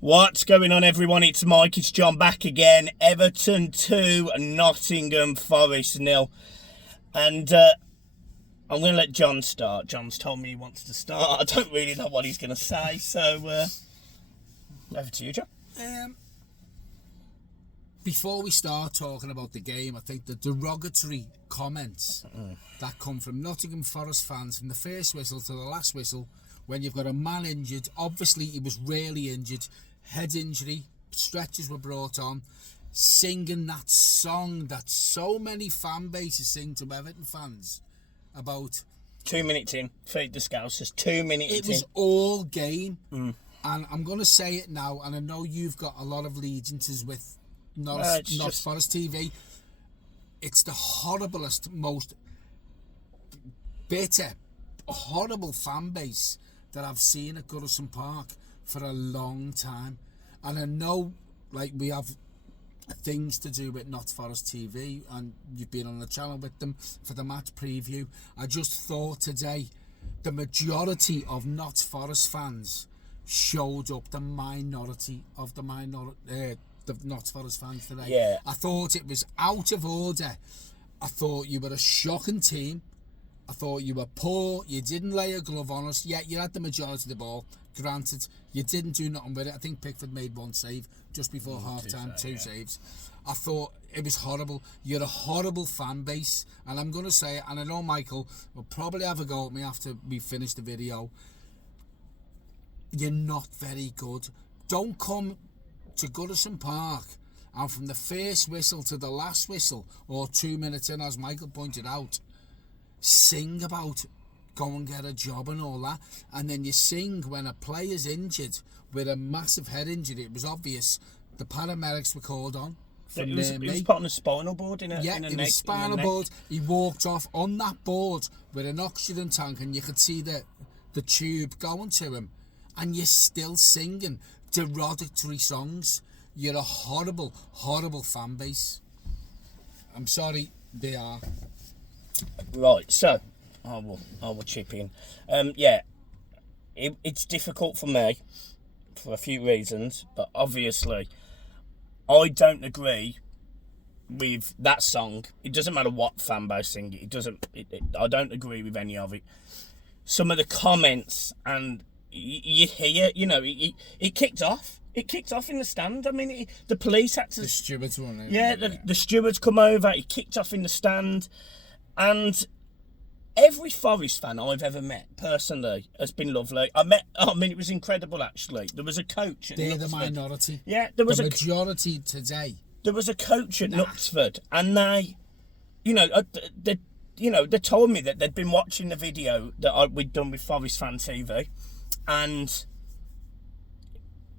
What's going on, everyone? It's Mike, it's John back again. Everton 2, Nottingham Forest 0. And I'm going to let John start. John's told me he wants to start. I don't really know what he's going to say, so over to you, John. Before we start talking about the game, I think the derogatory comments that come from Nottingham Forest fans from the first whistle to the last whistle, when you've got a man injured, obviously he was really injured, head injury, stretchers were brought on, singing that song that so many fan bases sing to Everton fans about 2 minutes in, feed the Scousers, 2 minutes in. It was all game, and I'm going to say it now, and I know you've got a lot of allegiances with Not Forest TV. It's the horriblest, most bitter, horrible fan base that I've seen at Goodison Park for a long time. And I know, like, we have things to do with Not Forest TV, and you've been on the channel with them for the match preview. I just thought today the majority of Not Forest fans showed up, the minority of the Not Forest fans today. Yeah. I thought it was out of order. I thought you were a shocking team. I thought you were poor. You didn't lay a glove on us. Yeah, you had the majority of the ball. Granted, you didn't do nothing with it. I think Pickford made one save just before half-time, two saves. I thought it was horrible. You're a horrible fan base. And I'm going to say it, and I know Michael will probably have a go at me after we finish the video. You're not very good. Don't come to Goodison Park and from the first whistle to the last whistle, or 2 minutes in, as Michael pointed out, sing about go and get a job and all that, and then you sing when a player's injured with a massive head injury. It was obvious. The paramedics were called on. He was put on a spinal board in a was spinal board. He walked off on that board with an oxygen tank, and you could see the tube going to him, and you're still singing derogatory songs. You're a horrible, horrible fan base. I'm sorry, they are. Right, so I will chip in. It's difficult for me for a few reasons, but obviously I don't agree with that song. It doesn't matter what fan base sing it. I don't agree with any of it. Some of the comments, and you hear, it kicked off. It kicked off in the stand. I mean, the police had to... The stewards were the stewards come over. It kicked off in the stand. And every Forest fan I've ever met, personally, has been lovely. It was incredible, actually. There was a coach at They're Knutsford. the minority. Yeah, there was the majority today. There was a coach at Knutsford, and they told me that they'd been watching the video that we'd done with Forest Fan TV, and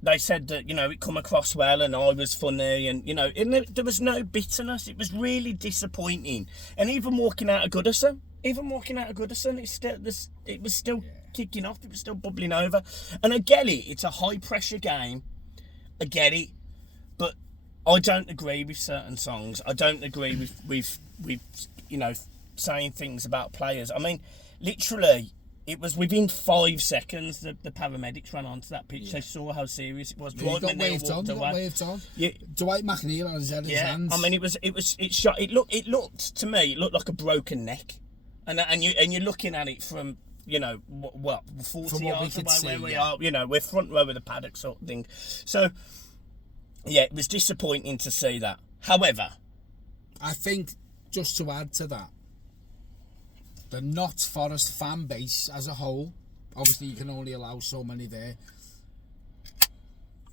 they said that, it come across well and I was funny, and, there was no bitterness. It was really disappointing. And even walking out of Goodison, it was still kicking off. It was still bubbling over. And I get it. It's a high-pressure game. I get it. But I don't agree with certain songs. I don't agree with saying things about players. I mean, literally, it was within 5 seconds that the paramedics ran onto that pitch. They saw how serious it was. Dwight waved on. Dwight McNeil on his head, his hands. I mean, it looked to me like a broken neck, and you're looking at it from 40 yards away where we are. We're front row of the paddock sort of thing. So yeah, it was disappointing to see that. However, I think, just to add to that, the Not Forest fan base as a whole, obviously you can only allow so many there,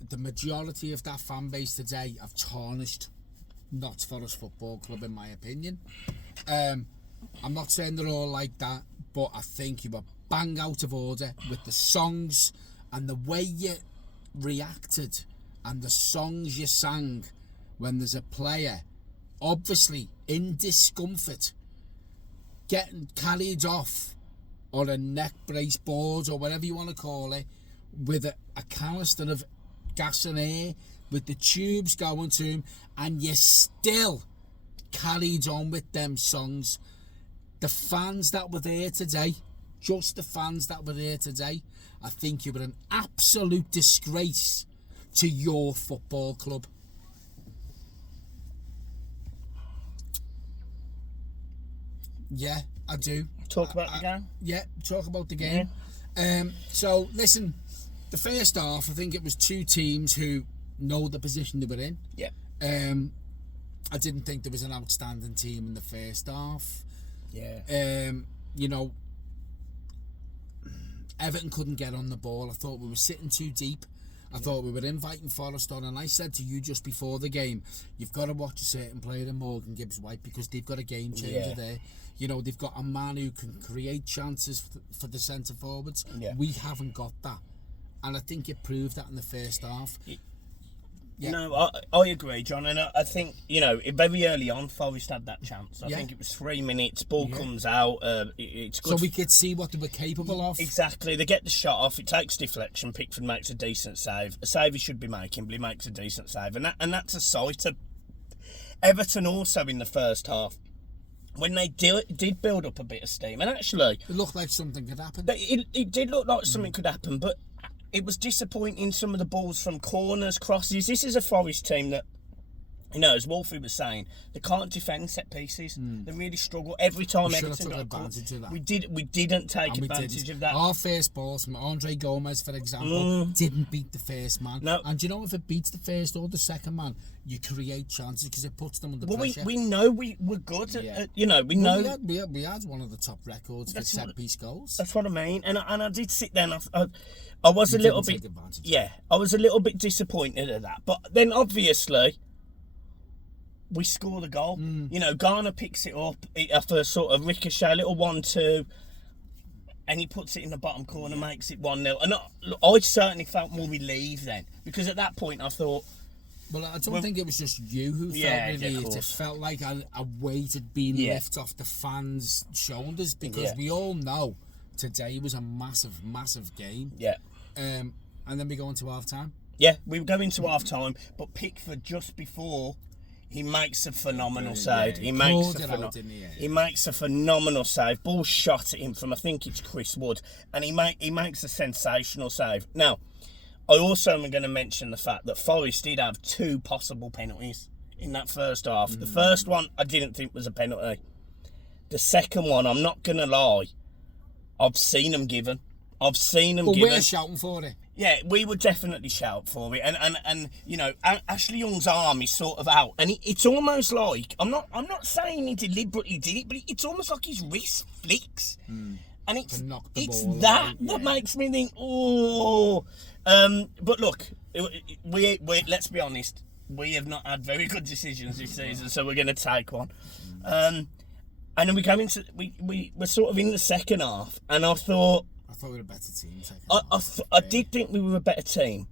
the majority of that fan base today have tarnished Not Forest Football Club, in my opinion. I'm not saying they're all like that, but I think you were bang out of order with the songs and the way you reacted and the songs you sang when there's a player obviously in discomfort, getting carried off on a neck brace board or whatever you want to call it, with a canister of gas and air, with the tubes going to him, and you still carried on with them songs. The fans that were there today, just the fans that were there today, I think you were an absolute disgrace to your football club? Yeah, I do. Talk about the game? Yeah, talk about the game. So, listen, the first half, I think it was two teams who know the position they were in. Yeah. I didn't think there was an outstanding team in the first half. Yeah. You know, Everton couldn't get on the ball. I thought we were sitting too deep. I thought we were inviting Forrest on, and I said to you just before the game, you've got to watch a certain player in Morgan Gibbs-White because they've got a game changer there. You know, they've got a man who can create chances for the centre forwards. Yeah. We haven't got that, and I think it proved that in the first half. Yeah. No, I agree, John, and I think, you know, very early on, Forest had that chance. I think it was 3 minutes, ball comes out, it's good. So we could see what they were capable of. Exactly, they get the shot off, it takes deflection, Pickford makes a decent save. A save he should be making, but he makes a decent save, and that's a sight of Everton also in the first half. When they did build up a bit of steam, and actually... It looked like something could happen. It did look like something could happen, but it was disappointing, some of the balls from corners, crosses. This is a Forest team that, you know, as Wolfie was saying, they can't defend set pieces. They really struggle. Every time Everton got advantage of that. we didn't take advantage of that. Our first balls from Andre Gomez, for example, didn't beat the first man. No. And you know, if it beats the first or the second man, you create chances because it puts them under pressure. We know we were good at, you know, we know... We had one of the top records for set-piece goals. That's what I mean. And I did sit there and I was a little bit... Yeah, I was a little bit disappointed at that. But then, obviously, we score the goal. You know, Garner picks it up after a sort of ricochet, little 1-2, and he puts it in the bottom corner, makes it 1-0. And I certainly felt more relieved then, because at that point I thought... Well, I don't think it was just you who felt relieved. It felt like a weight had been lifted off the fans' shoulders, because we all know today was a massive, massive game. Yeah. And then we go into half-time. Yeah, we go into half-time, but Pickford, just before, he makes a phenomenal save. He makes a phenomenal save. Ball shot at him from, I think it's Chris Wood, and he makes a sensational save. Now, I also am going to mention the fact that Forest did have 2 possible penalties in that first half. The first one I didn't think was a penalty. The second one, I'm not going to lie, I've seen them given. given. We're shouting for it. Yeah, we would definitely shout for it. And you know, Ashley Young's arm is sort of out, and it's almost like, I'm not saying he deliberately did it, but it's almost like his wrist flicks. And it's that makes me think, oh. But look, we let's be honest, we have not had very good decisions this season, so we're going to take one. And then we come into we're sort of in the second half, and I thought we were a better team. I did think we were a better team,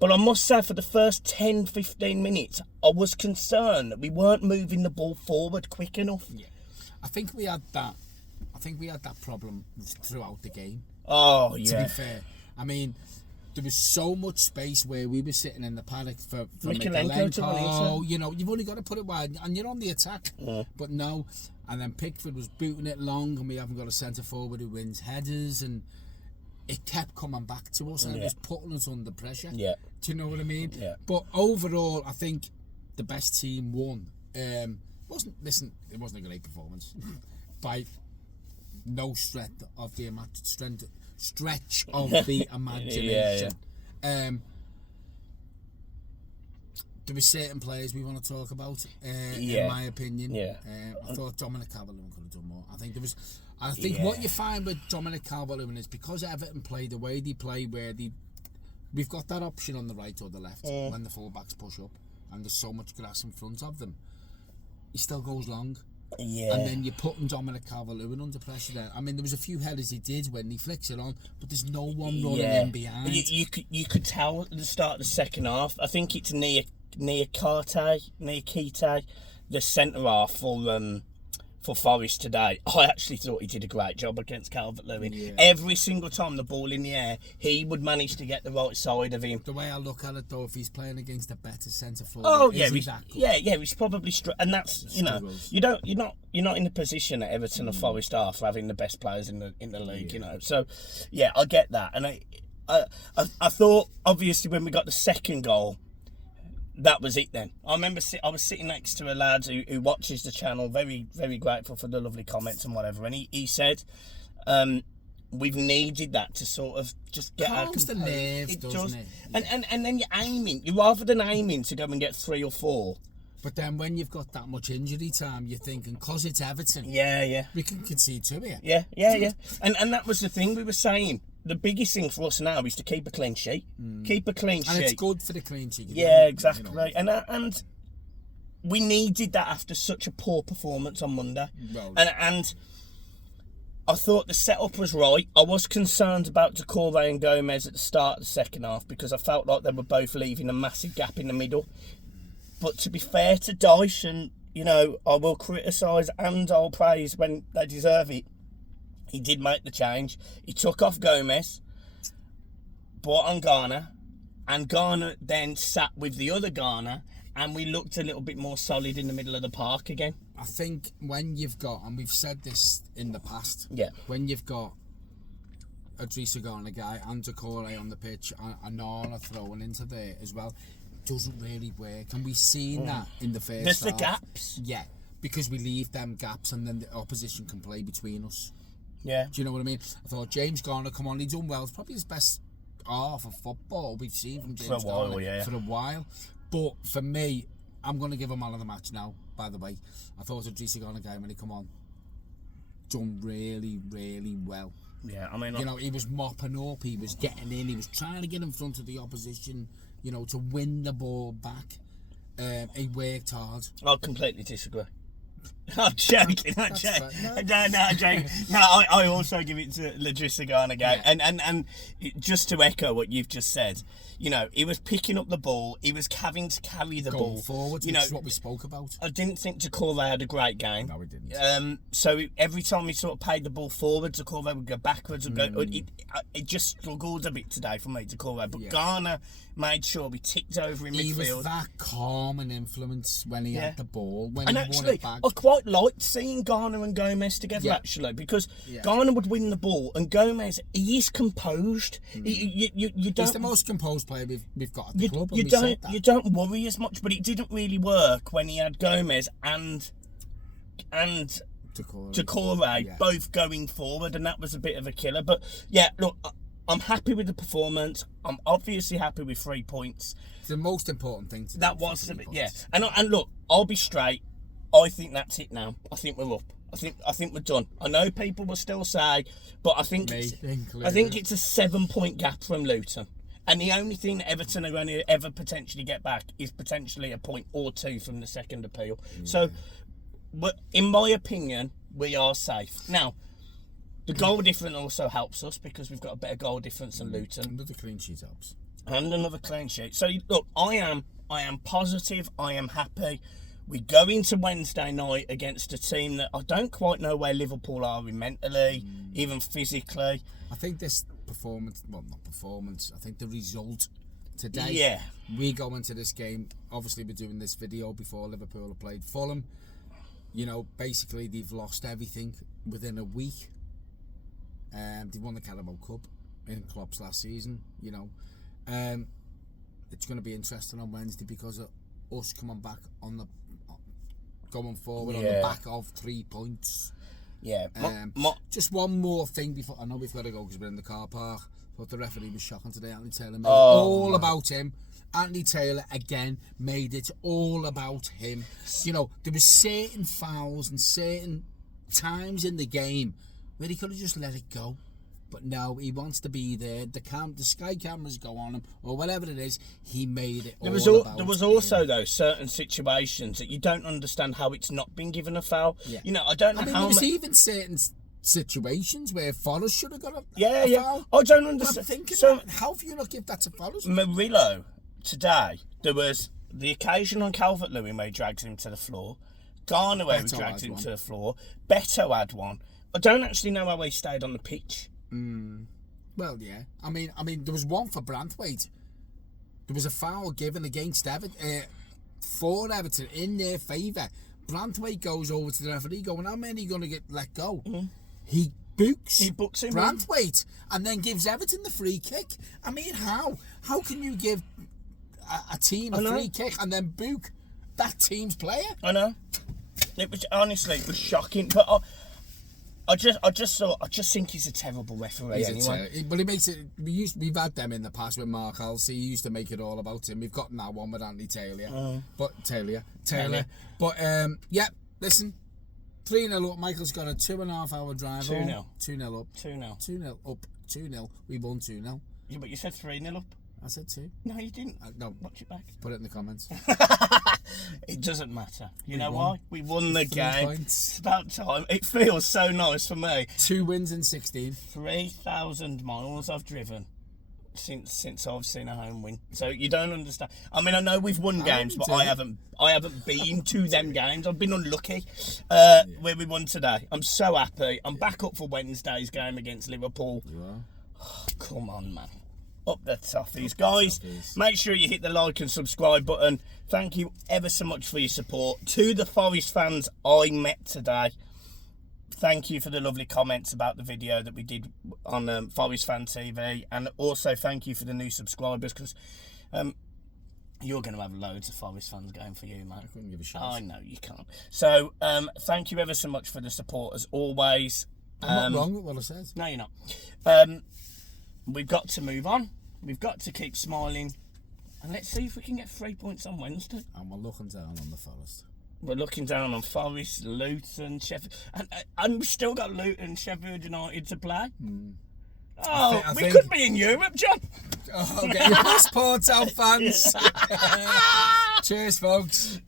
but I must say, for the first 10-15 minutes, I was concerned that we weren't moving the ball forward quick enough. Yeah, I think we had that problem throughout the game. Oh yeah. To be fair, I mean, there was so much space where we were sitting in the paddock for Mikalenko. You know, you've only got to put it wide, and you're on the attack. But no, and then Pickford was booting it long, and we haven't got a centre forward who wins headers, and it kept coming back to us, and it was putting us under pressure. Yeah. Do you know what I mean? Yeah. But overall, I think the best team won. It wasn't a great performance by no stretch of the imagination. There were certain players we want to talk about, in my opinion. I thought Dominic Calvert-Lewin could have done more. I think what you find with Dominic Calvert-Lewin is, because Everton play the way they play, we've got that option on the right or the left when the full-backs push up, and there's so much grass in front of them, he still goes long. Yeah. And then you're putting Dominic Calvert-Lewin under pressure there. I mean, there was a few headers he did when he flicks it on, but there's no one running in behind. You could tell at the start of the second half. I think it's Niakite, the centre half for Forest today. I actually thought he did a great job against Calvert-Lewin. Yeah. Every single time the ball in the air, he would manage to get the right side of him. The way I look at it, though, if he's playing against a better centre forward, he's probably and that's, you know, you're not in the position that Everton or Forest are for having the best players in the league, you know. So yeah, I get that, and I thought, obviously, when we got the second goal, that was it then. I remember I was sitting next to a lad who watches the channel, very, very grateful for the lovely comments and whatever, and he said, we've needed that to sort of just get our calms the nerves, doesn't it? Yeah. And then you're rather than aiming to go and get 3 or 4. But then when you've got that much injury time, you're thinking, because it's Everton, yeah, we can concede to it. Yeah. And that was the thing we were saying. The biggest thing for us now is to keep a clean sheet. Keep a clean sheet. And it's good for the clean sheet. Yeah, exactly. You know. And we needed that after such a poor performance on Monday. Well, and I thought the setup was right. I was concerned about Doucouré and Gomez at the start of the second half because I felt like they were both leaving a massive gap in the middle. But to be fair to Dyche, and I will criticise and I'll praise when they deserve it. He did make the change. He took off Gomez, brought on Garner, and Garner then sat with the other Garner, and we looked a little bit more solid in the middle of the park again. I think when you've got, and we've said this in the past, when you've got a Idrissa Gana guy and Doucouré on the pitch and Nana throwing into there as well, it doesn't really work. And we've seen that in the first There's half. the gaps. Yeah, because we leave them gaps and then the opposition can play between us. Yeah. Do you know what I mean? I thought James Garner, come on, he's done well. It's probably his best half of football we've seen from James Garner for a while. But for me, I'm going to give him man of the match now, by the way. I thought Idrissa Gana guy, when he come on, done really, really well. Yeah, I mean... he was mopping up, he was getting in, he was trying to get in front of the opposition, to win the ball back. He worked hard. I completely disagree. I'm joking. I'm joking. No, I'm joking. No, I also give it to Idrissa Gana guy. Yeah. And just to echo what you've just said, he was picking up the ball. He was having to carry the ball forward. Which is what we spoke about. I didn't think Doucouré had a great game. No, he didn't. So every time he sort of paid the ball forward, Doucouré would go backwards and go. It just struggled a bit today for me, Doucouré. But Garner made sure we ticked over in midfield. He was that calm and influence when he had the ball. When and he actually, won it back. I quite liked seeing Garner and Gomez together, actually, because Garner would win the ball, and Gomez, he is composed. You don't, he's the most composed player we've got at the club. You don't worry as much, but it didn't really work when he had Gomez and Doucouré both going forward, and that was a bit of a killer. But yeah, look, I'm happy with the performance. I'm obviously happy with 3 points. It's the most important thing to do. That was a bit, And look, I'll be straight. I think that's it now. I think we're up. I think we're done. I know people will still say, but I think it's a 7-point gap from Luton. And the only thing that Everton are going to ever potentially get back is potentially a point or 2 from the second appeal. So, in my opinion, we are safe. Now, the goal difference also helps us because we've got a better goal difference than Luton. Another clean sheet helps. And another clean sheet. So, look, I am positive. I am happy. We go into Wednesday night against a team that I don't quite know where Liverpool are mentally, even physically. I think this performance, I think the result today, we go into this game, obviously we're doing this video before Liverpool have played Fulham. Basically they've lost everything within a week. They won the Carabao Cup in Klopp's last season, It's going to be interesting on Wednesday because of us coming back going forward on the back of 3 points. Yeah. Just one more thing before I know we've got to go because we're in the car park. Thought the referee was shocking today. Anthony Taylor made it all about him. Anthony Taylor again made it all about him. There was certain fouls and certain times in the game where he could have just let it go. But no, he wants to be there. The Sky cameras go on him, or whatever it is. He made it all about There was also, though, certain situations that you don't understand how it's not been given a foul. Yeah. I don't know how... there was even certain situations where Forrest should have got a foul. I don't understand. I'm thinking, how have you not give that to Forrest? Murillo, today, there was the occasion on Calvert-Lewin where he drags him to the floor. Garner where he drags him to the floor. Beto had one. I don't actually know how he stayed on the pitch. Well, yeah. I mean, there was one for Branthwaite. There was a foul given against Everton, for Everton in their favour. Branthwaite goes over to the referee going, how many are going to get let go? He books He books him in. Branthwaite and then gives Everton the free kick. I mean, how? How can you give a team a free kick and then book that team's player? I know. It was honestly, it was shocking. But I just think he's a terrible referee anyway. But he makes it. We've had them in the past with Mark Halsey. He used to make it all about him. We've got now one with Andy Taylor. Taylor. But yeah, listen. 3-0 up. Michael's got a 2.5 hour drive. 2-0. 2-0 up. 2-0. 2-0 up. 2-0. We won 2-0. Yeah, but you said 3-0 up. I said 2. No, you didn't. No. Watch it back. Put it in the comments. It doesn't matter. You know why? We won the 3 game. points. It's about time. It feels so nice for me. 2 wins in 16. 3,000 miles I've driven since I've seen a home win. So you don't understand. I mean, I know we've won games, but I haven't been to them games. I've been unlucky where we won today. I'm so happy. I'm back up for Wednesday's game against Liverpool. You are. Oh, come on, man. Up the toughies. Guys, make sure you hit the like and subscribe button. Thank you ever so much for your support. To the Forest fans I met today, thank you for the lovely comments about the video that we did on Forest Fan TV. And also thank you for the new subscribers, because you're going to have loads of Forest fans going for you, mate. I couldn't give a shit. I know you can't. So thank you ever so much for the support as always. I'm not wrong with what I said. No, you're not. We've got to move on. We've got to keep smiling. And let's see if we can get 3 points on Wednesday. And we're looking down on the Forest. We're looking down on Forest, Luton, Sheffield. And we've still got Luton, Sheffield United to play. Oh, I we think- could be in Europe, John. Oh, get your passports out, fans. Cheers, folks.